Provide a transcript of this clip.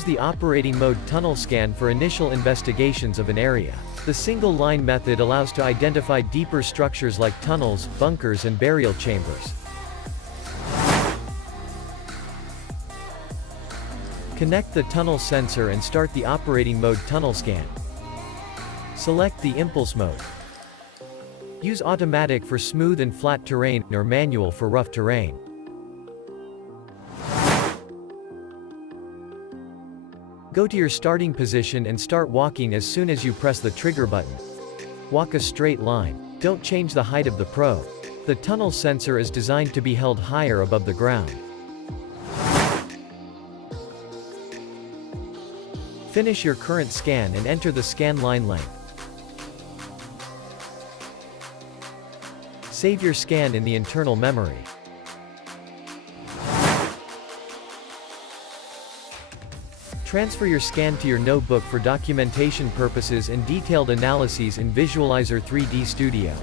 Use the operating mode tunnel scan for initial investigations of an area. The single line method allows to identify deeper structures like tunnels, bunkers and burial chambers. Connect the tunnel sensor and start the operating mode tunnel scan. Select the impulse mode. Use automatic for smooth and flat terrain, or manual for rough terrain. Go to your starting position and start walking as soon as you press the trigger button. Walk a straight line. Don't change the height of the probe. The tunnel sensor is designed to be held higher above the ground. Finish your current scan and enter the scan line length. Save your scan in the internal memory. Transfer your scan to your notebook for documentation purposes and detailed analyses in Visualizer 3D Studio.